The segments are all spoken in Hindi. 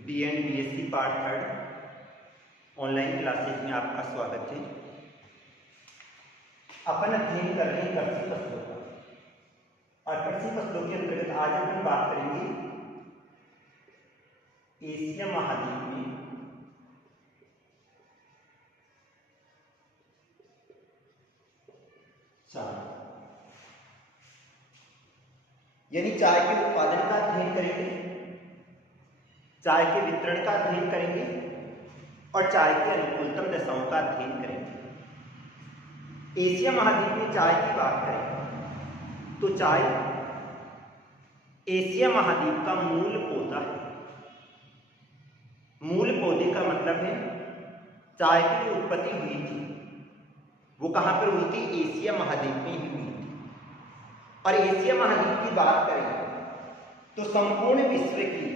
BEd part third online classes में आपका स्वागत है। अपन अध्ययन कर रहे हैं कृषि फसलों का और कृषि फसलों के अंतर्गत आज अपन बात करेंगे एशिया महाद्वीप में चाय यानी चाय के उत्पादन का अध्ययन करेंगे, चाय के वितरण का अध्ययन करेंगे और चाय की अनुकूलतम दशाओं का अध्ययन करेंगे। एशिया महाद्वीप में चाय की बात करें तो चाय एशिया महाद्वीप का मूल पौधा है। मूल पौधे का मतलब है चाय की जो उत्पत्ति हुई थी वो कहां पर हुई थी? एशिया महाद्वीप में ही हुई थी। और एशिया महाद्वीप की बात करें तो संपूर्ण विश्व की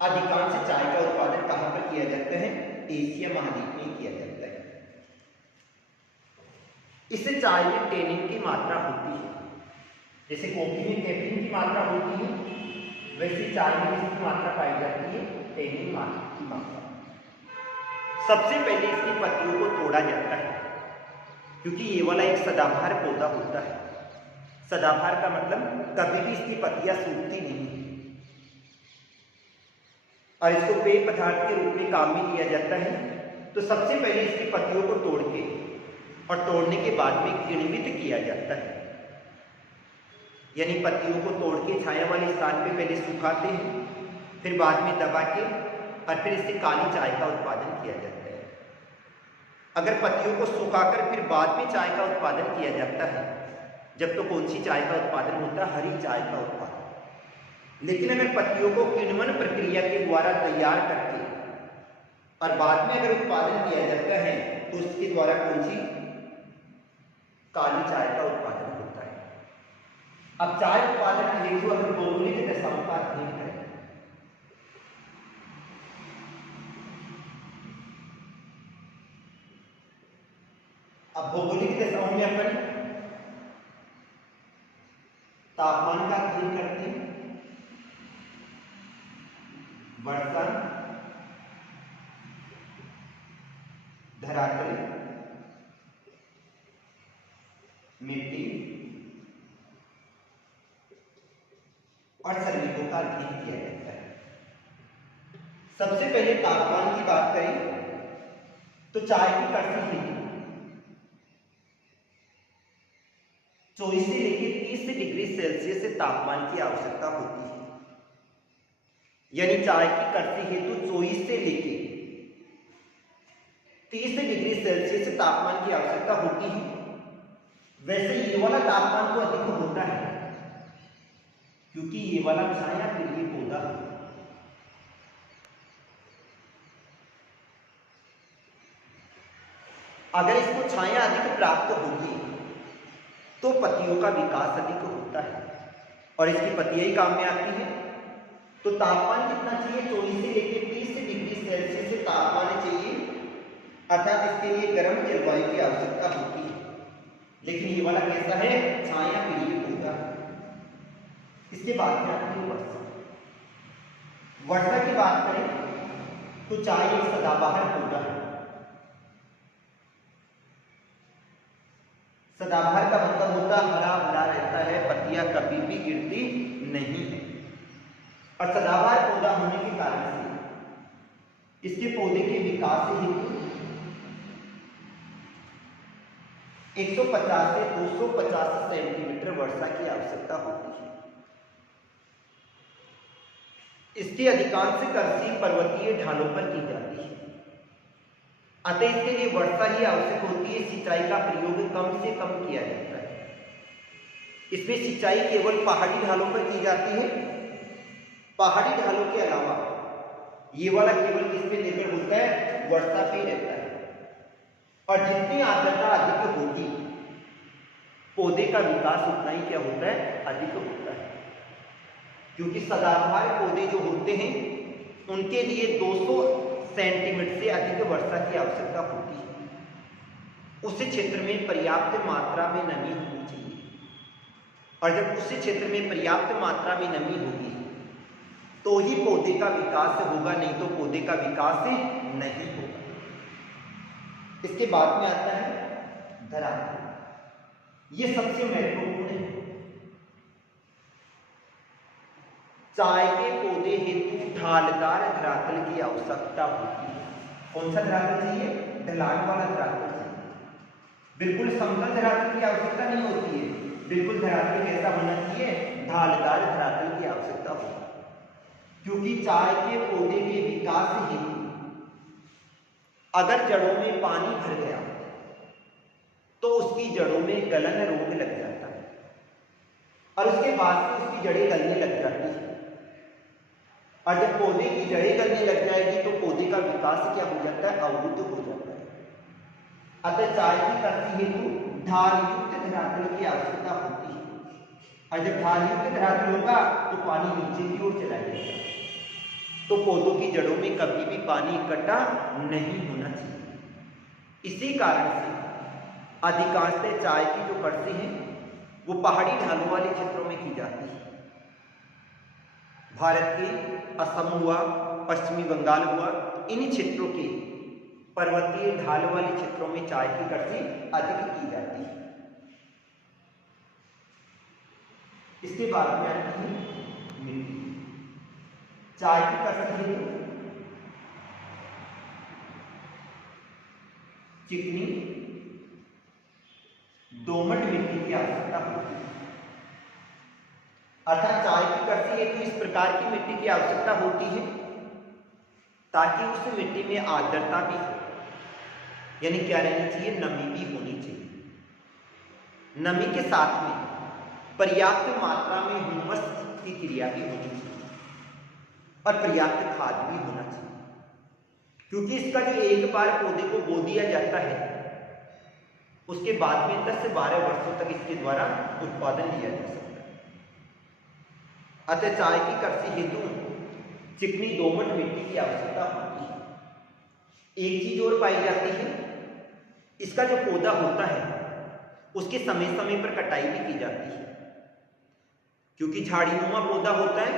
अधिकांश चाय का उत्पादन कहां पर किया जाता है? एशिया महाद्वीप में किया जाता है। इससे चाय में टेनिन की मात्रा होती है, जैसे कॉफी में कैफीन की मात्रा होती है, वैसे चाय में किसकी मात्रा पाई जाती है? टेनिन की मात्रा। सबसे पहले इसकी पत्तियों को तोड़ा जाता है क्योंकि ये वाला एक सदाबहार पौधा होता है। सदाबहार का मतलब कभी भी इसकी पत्तियां सूखती नहीं है और इसको पेय पदार्थ के रूप में काम में लिया जाता है। तो सबसे पहले इसकी पत्तियों को तोड़ के और तोड़ने के बाद में किण्वित किया जाता है, यानी पत्तियों को तोड़ के छाया वाले स्थान पे पहले सुखाते हैं, फिर बाद में दबा के और फिर इससे काली चाय का उत्पादन किया जाता है। अगर पत्तियों को सुखाकर फिर बाद में चाय का उत्पादन किया जाता है, जब तो कौन सी चाय का उत्पादन होता है? हरी चाय का उत्पादन। लेकिन अगर पत्तियों को किण्वन प्रक्रिया के द्वारा तैयार करके और बाद में अगर उत्पादन किया जाता है तो उसके द्वारा कौन सी? काली चाय का उत्पादन होता है। अब चाय उत्पादन के हेतु अगर भौगोलिक दशाओं का अध्ययन करें अब भौगोलिक दशाओं में अपन तापमान का अध्ययन करते हैं, वर्षा, धरातल, मिट्टी और श्रमिकों का अध्ययन किया जाता है। सबसे पहले तापमान की बात करें तो चाय की कृषि हेतु 24 से लेकर 30 डिग्री सेल्सियस से तापमान की आवश्यकता होती है। यानी चाय की कृषि हेतु 24 से लेकर 30 डिग्री सेल्सियस से तापमान की आवश्यकता होती है। वैसे ये वाला तापमान तो अधिक होता है क्योंकि ये वाला छाया प्रिय पौधा है। अगर इसको छाया अधिक प्राप्त होगी तो पत्तियों का विकास अधिक होता है और इसकी पत्तियां ही काम में आती हैं। तो तापमान कितना चाहिए? 24 से लेकर 30 डिग्री सेल्सियस से तापमान चाहिए, अर्थात इसके लिए गर्म जलवायु की आवश्यकता होती है। लेकिन ये वाला कैसा है? छाया प्रिय पौधा। इसके बाद में आती है वर्षा। वर्षा की बात करें तो चाय एक सदाबहार पौधा है। सदाबहार का मतलब होता है हरा भरा रहता है, पत्तियां कभी भी गिरती नहीं है। और सदाबहार पौधा होने के कारण से इसके पौधे के विकास हेतु 150 से 250 सेंटीमीटर वर्षा की आवश्यकता होती है। इसकी अधिकांश कृषि पर्वतीय ढालों पर की जाती है, अतः इसके लिए वर्षा ही आवश्यक होती है। सिंचाई का प्रयोग कम से कम किया जाता है। इसमें सिंचाई केवल पहाड़ी ढालों पर की जाती है। पहाड़ी ढालों के अलावा ये वाला केवल किस पे निर्भर होता है? वर्षा पे रहता है। और जितनी आर्द्रता अधिक होगी पौधे का विकास उतना ही क्या होता है? अधिक होता है। क्योंकि सदाबहार पौधे जो होते हैं उनके लिए 200 सेंटीमीटर से अधिक वर्षा की आवश्यकता होती है। उस क्षेत्र में पर्याप्त मात्रा में नमी होनी चाहिए और जब उस क्षेत्र में पर्याप्त मात्रा में नमी होगी तो ही पौधे का विकास होगा, नहीं तो पौधे का विकास नहीं होगा। इसके बाद में आता है धरातल। ये सबसे महत्वपूर्ण है। चाय के पौधे हेतु ढालदार धरातल की आवश्यकता होती है। कौन सा धरातल चाहिए? ढलान वाला धरातल चाहिए। बिल्कुल समतल धरातल की आवश्यकता नहीं होती है। बिल्कुल धरातल कैसा होना चाहिए? ढालदार धरातल की आवश्यकता होती है, क्योंकि चाय के पौधे के विकास हेतु अगर जड़ों में पानी भर गया तो उसकी जड़ों में गलन रोग लग जाता है और उसके बाद से उसकी जड़ें गलने लग जाती है। और जब पौधे की जड़ें गलने लग जाएगी तो पौधे का विकास क्या हो जाता है? अवरुद्ध हो जाता है। अतः चाय की कृषि हेतु ढालयुक्त धरातल की आवश्यकता होती है। और जब ढालयुक्त धरातल होगा तो पानी नीचे की ओर चला जाएगा, तो पौधों की जड़ों में कभी भी पानी इकट्ठा नहीं होना चाहिए। इसी कारण से अधिकांशतः चाय की जो कृषि है वो पहाड़ी ढालों वाले क्षेत्रों में की जाती है। भारत के असम हुआ, पश्चिमी बंगाल हुआ, इन क्षेत्रों के पर्वतीय ढाल वाले क्षेत्रों में चाय की कृषि अधिक की जाती है। इसके बाद में आती है मिट्टी। चाय की कृषि चिकनी दोमट मिट्टी की आवश्यकता होती है। अर्थात चाय की कृषि हेतु इस प्रकार की मिट्टी की आवश्यकता होती है ताकि उस मिट्टी में आर्द्रता भी हो, यानी क्या रहनी चाहिए? नमी भी होनी चाहिए। नमी के साथ में पर्याप्त मात्रा में ह्यूमस की क्रिया भी होनी चाहिए और पर्याप्त खाद भी होना चाहिए, क्योंकि इसका जो एक बार पौधे को बो दिया जाता है उसके बाद में 10 से 12 वर्षों तक इसके द्वारा उत्पादन लिया जा सकता है। अतः चाय की कृषि हेतु चिकनी दोमट मिट्टी की आवश्यकता होती है। एक चीज और पाई जाती है, इसका जो पौधा होता है उसके समय समय पर कटाई भी की जाती है, क्योंकि झाड़ीनुमा पौधा होता है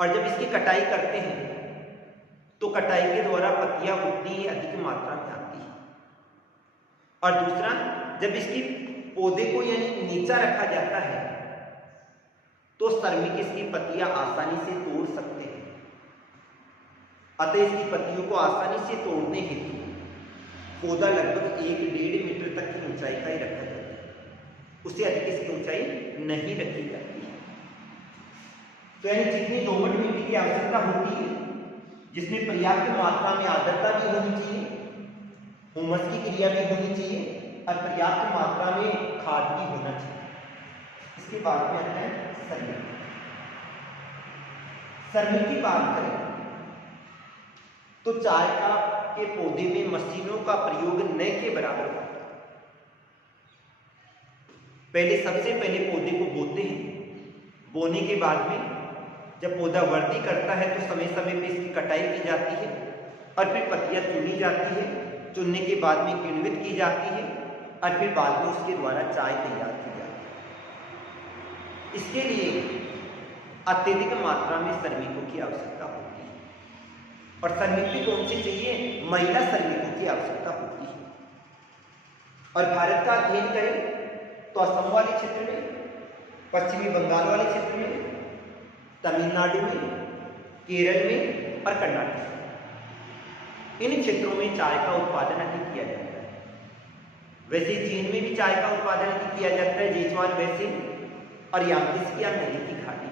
और जब इसकी कटाई करते हैं तो कटाई के द्वारा पत्तियां उतनी ही अधिक मात्रा में आती है। और दूसरा, जब इसकी पौधे को यानी नीचा रखा जाता है तो श्रमिक इसकी पत्तियां आसानी से तोड़ सकते हैं। अतः इसकी पत्तियों को आसानी से तोड़ने हेतु पौधा लगभग 1-1.5 मीटर तक की ऊंचाई का ही रखा जाता है, उससे अधिक इसकी ऊंचाई नहीं रखी जाती है। तो यानी जितनी दोमट मिट्टी की आवश्यकता होती है जिसमें पर्याप्त मात्रा में आर्द्रता भी होनी चाहिए, ह्यूमस की क्रिया भी होनी चाहिए और पर्याप्त मात्रा में खाद भी होना चाहिए। इसके बाद में आता है सरमिट। सरमिट की बात करें तो चाय का के पौधे में मशीनों का प्रयोग न के बराबर होता है। पहले सबसे पहले पौधे को बोते हैं। बोने के बाद में जब पौधा वृद्धि करता है तो समय समय पे इसकी कटाई की जाती है और फिर पत्तियां चुनी जाती है। चुनने के बाद में किण्वित की जाती है और फिर बाद में उसके द्वारा चाय तैयार की जाती है। इसके लिए अत्यधिक मात्रा में श्रमिकों की आवश्यकता होती है और श्रमिक भी कौन से चाहिए? महिला श्रमिकों की आवश्यकता होती है। और भारत का अध्ययन करें तो असम वाले क्षेत्र में, पश्चिमी बंगाल वाले क्षेत्र में, तमिलनाडु में, केरल में और कर्नाटक में, इन क्षेत्रों में चाय का उत्पादन अधिक किया जाता है। वैसे चीन में भी चाय का उत्पादन अधिक किया जाता है, जेसवाल वैसे और यामतिस्किया मैली की घाटी।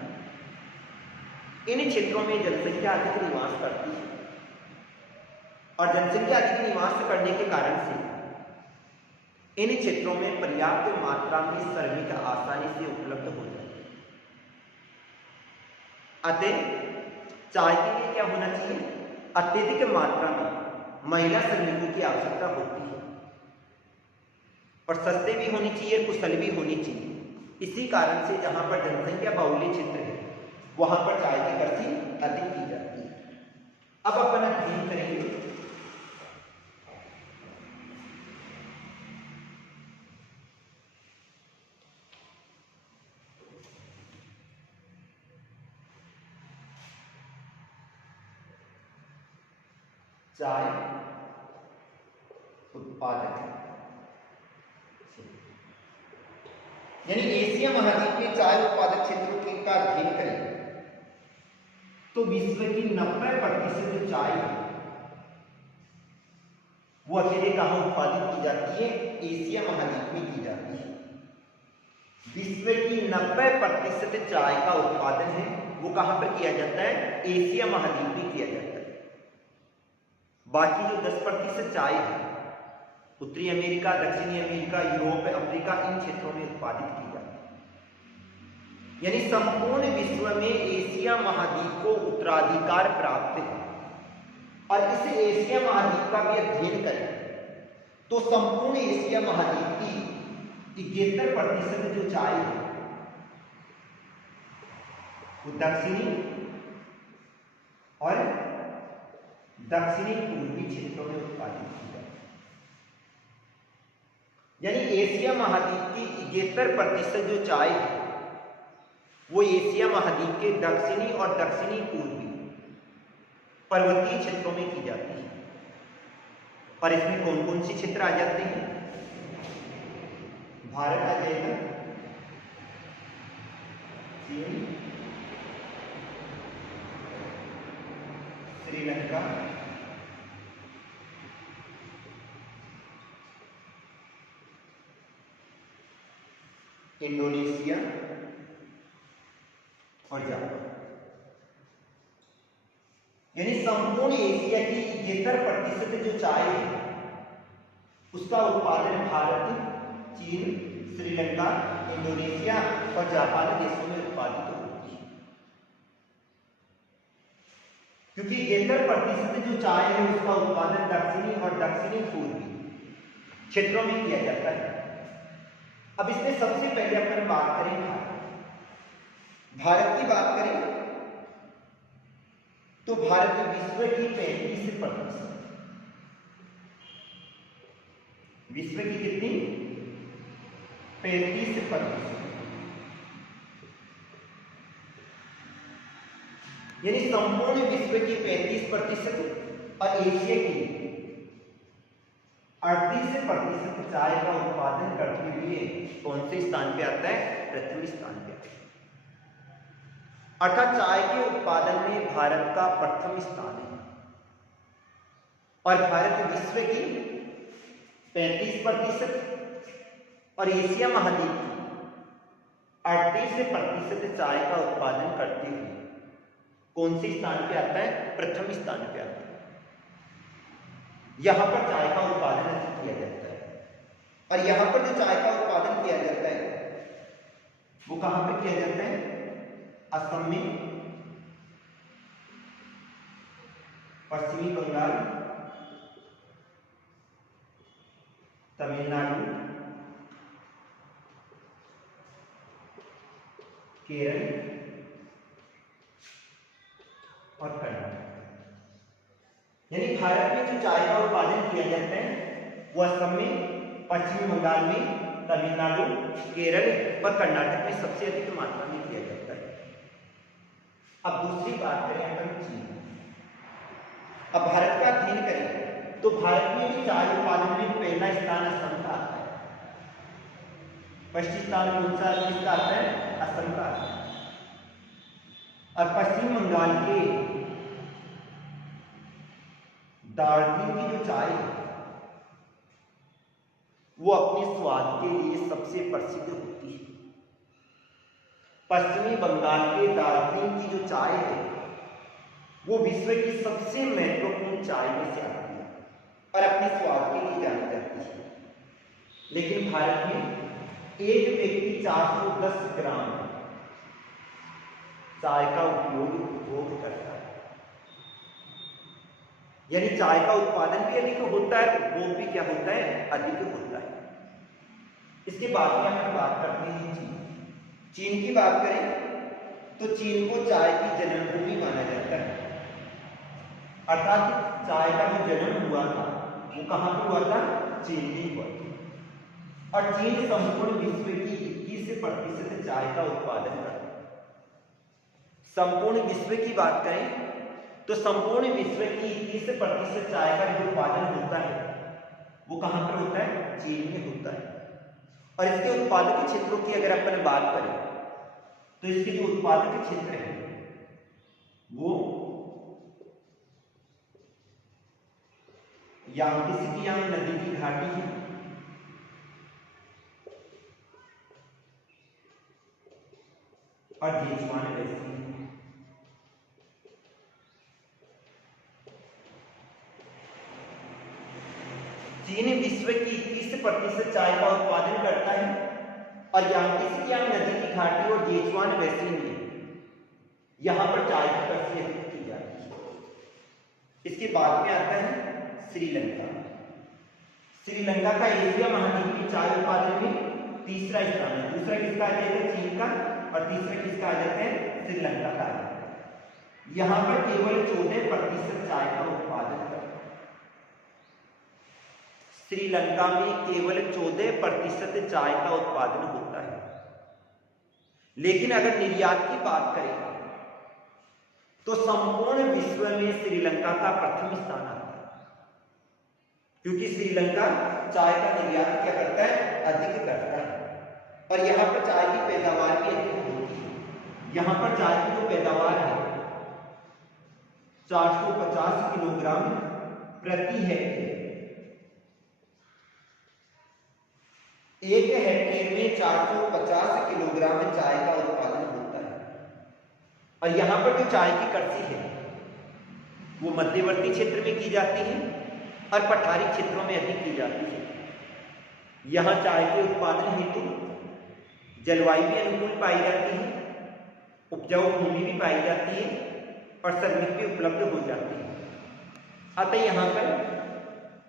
इन क्षेत्रों में जनसंख्या अधिक निवास करती है और जनसंख्या अधिक निवास करने के कारण से इन क्षेत्रों में पर्याप्त मात्रा में श्रमिक आसानी से उपलब्ध हो जाते हैं। अतः चाय के लिए क्या होना चाहिए? अत्यधिक मात्रा में महिला श्रमिकों की आवश्यकता होती है और सस्ते भी होनी चाहिए, कुशल भी होनी चाहिए। इसी कारण से जहां पर जनसंख्या बाहुल्य क्षेत्र है वहां पर चाय की कृषि अधिक की जाती है। अब अपन अध्ययन करेंगे चाय उत्पादक है। यानी एशिया महाद्वीप के चाय उत्पादक क्षेत्रों का अध्ययन करें तो विश्व की 90% जो चाय है वो अकेले कहां उत्पादित की जाती है? एशिया महाद्वीप में की जाती है। विश्व की 90% चाय का उत्पादन है वो कहां पर किया जाता है? एशिया महाद्वीप में किया जाता है। बाकी जो 10% चाय है उत्तरी अमेरिका, दक्षिणी अमेरिका, यूरोप, अफ्रीका, इन क्षेत्रों में उत्पादित की जाती है। यानी संपूर्ण विश्व में एशिया महाद्वीप को उत्तराधिकार प्राप्त है। और इस एशिया महाद्वीप का भी अध्ययन करें तो संपूर्ण एशिया महाद्वीप की 71% जो चाय है वो दक्षिणी और दक्षिणी पूर्वी क्षेत्रों में उत्पादित की जाती है। यानी एशिया महाद्वीप की 71% जो चाय है वो एशिया महाद्वीप के दक्षिणी और दक्षिणी पूर्वी पर्वतीय क्षेत्रों में की जाती है। और इसमें कौन कौन से क्षेत्र आ जाते हैं? भारत आ जाएगा, चीन, श्रीलंका, इंडोनेशिया और जापान। यानी संपूर्ण एशिया की 71% जो चाय है उसका उत्पादन भारत, चीन, श्रीलंका, इंडोनेशिया और जापान देशों में उत्पादित होती है। क्योंकि 71% जो चाय है उसका उत्पादन दक्षिणी और दक्षिणी पूर्वी क्षेत्रों में किया जाता है। अब इसमें सबसे पहले अपन बात करें भारत की बात करें तो भारत विश्व की 35%, विश्व की कितनी? 35%। यानी संपूर्ण विश्व की 35% और एशिया की 38% चाय का उत्पादन करते हुए कौन से स्थान पे आता है? प्रथम स्थान पे आता है। अर्थात चाय के उत्पादन में भारत का प्रथम स्थान है। और भारत विश्व की 35% और एशिया महाद्वीप की 38% चाय का उत्पादन करते हुए कौन से स्थान पे आता है? प्रथम स्थान पे आता है। यहां पर चाय का उत्पादन किया जाता है। और यहां पर जो चाय का उत्पादन किया जाता है वो कहां पे किया जाता है? असम में, पश्चिमी बंगाल, तमिलनाडु, केरल और कर्नाटक। यानी भारत में जो चाय का उत्पादन किया जाता है वो असम में, पश्चिमी बंगाल में, तमिलनाडु, केरल और कर्नाटक में सबसे अधिक मात्रा में किया जाता है। अब दूसरी बात करें अपन चीन। अब भारत का अध्ययन करें तो भारत में भी चाय उत्पादन में पहला स्थान असम का आता है। पश्चिमी स्थान कौन सा किसका आता है? असम का आता है। और पश्चिम बंगाल के दार्जिलिंग की जो चाय है वो अपने स्वाद के लिए सबसे प्रसिद्ध होती है। पश्चिमी बंगाल के दार्जिलिंग की जो चाय है वो विश्व की सबसे महत्वपूर्ण चाय में से आती है और अपने स्वाद के लिए जानी जाती है। लेकिन भारत में एक व्यक्ति 410 ग्राम चाय का उपभोग करता है। यानी चाय का उत्पादन भी अधिक होता है, उपभोग भी क्या होता है? अधिक होता है। इसके बाद में हम बात करते हैं चीन। चीन की बात करें तो चीन को चाय की जन्मभूमि माना जाता है। अर्थात चाय का जो जन्म हुआ था वो कहां पर हुआ था? चीन में हुआ था। और चीन संपूर्ण विश्व की 21% चाय का उत्पादन करता है। संपूर्ण विश्व की बात करें तो संपूर्ण विश्व की 30% चाय का जो उत्पादन होता है वो कहां पर होता है? चीन में होता है। और इसके उत्पादक क्षेत्रों की अगर अपन बात करें तो इसके जो उत्पादक क्षेत्र है वो यांगत्से नदी की घाटी है, और जेचुआन वैसी है। चीन विश्व की 30% चाय का उत्पादन करता है और यांगत्से नदी की घाटी और जेचुआन वैसी में यहां पर चाय की कृषि की जाती है। इसके बाद में आता है श्रीलंका। श्रीलंका का एशिया महाद्वीप में चाय उत्पादन में तीसरा स्थान है। दूसरा किसका आ जाएगा? चीन का, और तीसरा किसका आ जाता है? श्रीलंका का। यहां पर केवल 14% चाय का उत्पादन करता है। श्रीलंका में केवल 14% चाय का उत्पादन होता है। लेकिन अगर निर्यात की बात करें तो संपूर्ण विश्व में श्रीलंका का प्रथम स्थान आता है, क्योंकि श्रीलंका चाय का निर्यात क्या करता है? अधिक करता है। और यहाँ पर चाय की पैदावार भी अधिक होती है। यहाँ पर चाय की जो पैदावार है 450 किलोग्राम प्रति हेक्टेयर। एक हेक्टेयर में 450 किलोग्राम चाय का उत्पादन होता है। और यहाँ पर जो चाय की कृषि है वो मध्यवर्ती क्षेत्र में की जाती है और पठारी क्षेत्रों में अधिक की जाती है। यहाँ चाय के उत्पादन हेतु जलवायु भी अनुकूल पाई जाती है, उपजाऊ भूमि भी पाई जाती है और श्रमिक भी उपलब्ध हो जाती है। अतः यहाँ पर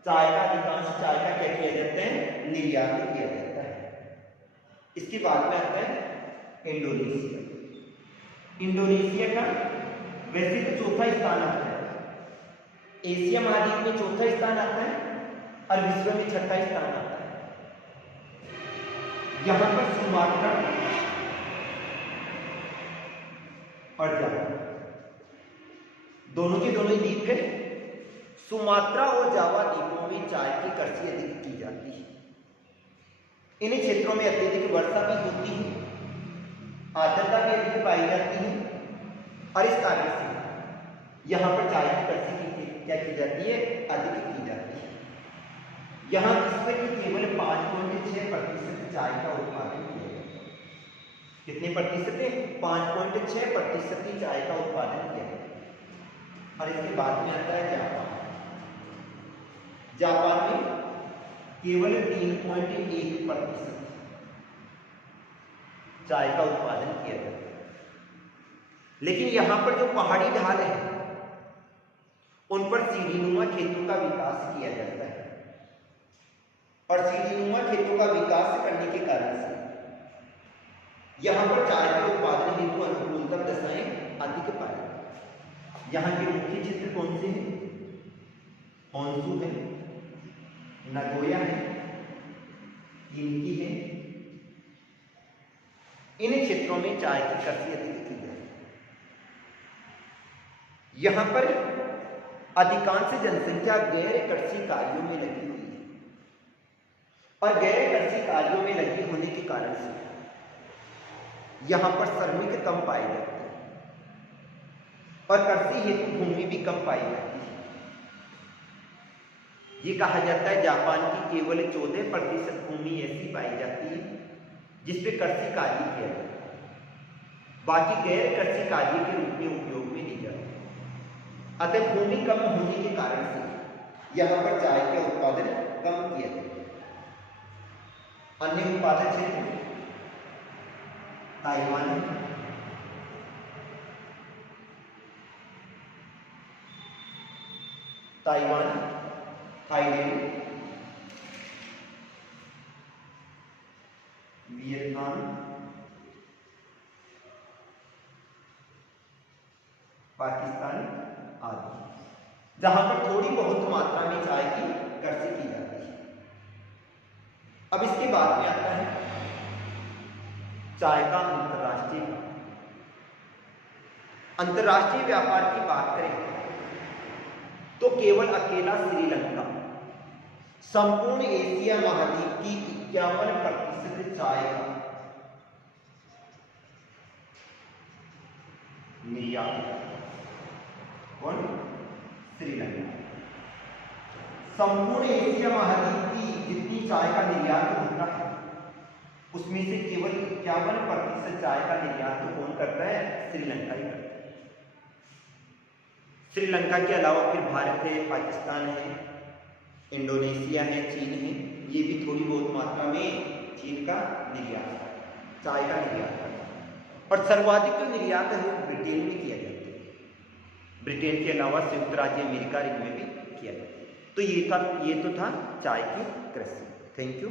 चाय का अधिकांश चाय का क्या किया जाता है? निर्यात किया जाता है। इसके बाद में आता है इंडोनेशिया। इंडोनेशिया का वैसे तो चौथा स्थान आता है, एशिया महाद्वीप में चौथा स्थान आता है और विश्व में छठा स्थान आता है। यहां पर सुमात्रा और जावा दोनों के दोनों द्वीप है। सुमात्रा और जावा द्वीपों में चाय की कृषि अधिक की जाती है। इन क्षेत्रों में अत्यधिक वर्षा भी होती है, आर्द्रता भी अधिक पाई जाती है और इस कारण से यहाँ पर चाय की कृषि क्या की जाती है? अधिक की जाती है। यहाँ विश्व की केवल 5.6% चाय का उत्पादन किया जाता है। कितने प्रतिशत है? 5.6% ही चाय का उत्पादन किया जाता है। और इसके बाद में आता है जापान। जापान में केवल 3.1% चाय का उत्पादन किया जाता है। लेकिन यहां पर जो पहाड़ी ढाल है उन पर सीढ़ीनुमा खेतों का विकास किया जाता है और सीढ़ीनुमा खेतों का विकास करने के कारण से यहां पर चाय के उत्पादन हेतु अनुकूलतम दशाएं अधिक पाई। यहां के मुख्य क्षेत्र कौन से हैं? होन्शु है, नगोया है, किन्की है। इन क्षेत्रों में चाय की कृषि अधिक की जाती है। यहां पर अधिकांश जनसंख्या गैर कृषि कार्यों में लगी हुई है और गैर कृषि कार्यों में लगी होने के कारण से यहां पर श्रमिक कम पाए जाते हैं और कृषि हेतु भूमि भी कम पाई जाती है। ये कहा जाता है जापान की केवल 14% भूमि ऐसी पाई जाती है जिस पे कृषि कार्य किया जाता है, बाकी गैर कृषि कार्य के रूप में उपयोग में ली जाती है। अतः भूमि कम होने के कारण से यहाँ पर चाय का उत्पादन कम किया जाता है। अन्य उत्पादक क्षेत्र ताइवान, थाईलैंड, वियतनाम, पाकिस्तान आदि, जहां पर थोड़ी बहुत मात्रा में चाय की कृषि की जाती है। अब इसके बाद में आता है चाय का अंतर्राष्ट्रीय व्यापार की बात करें तो केवल अकेला श्रीलंका संपूर्ण एशिया महाद्वीप की 51% चाय का निर्यात करता है। कौन? श्रीलंका। संपूर्ण एशिया महाद्वीप की जितनी चाय का निर्यात होता है उसमें से केवल 51% चाय का निर्यात तो कौन करता है? श्रीलंका ही करता है। श्रीलंका के अलावा फिर भारत है, पाकिस्तान है, इंडोनेशिया है, चीन है, ये भी थोड़ी बहुत मात्रा में चीन का निर्यात, चाय का निर्यात करता है। और सर्वाधिक जो निर्यात है वो ब्रिटेन में किया जाता है। ब्रिटेन के अलावा संयुक्त राज्य अमेरिका में भी किया जाता है। तो ये तो था चाय की कृषि। Thank you.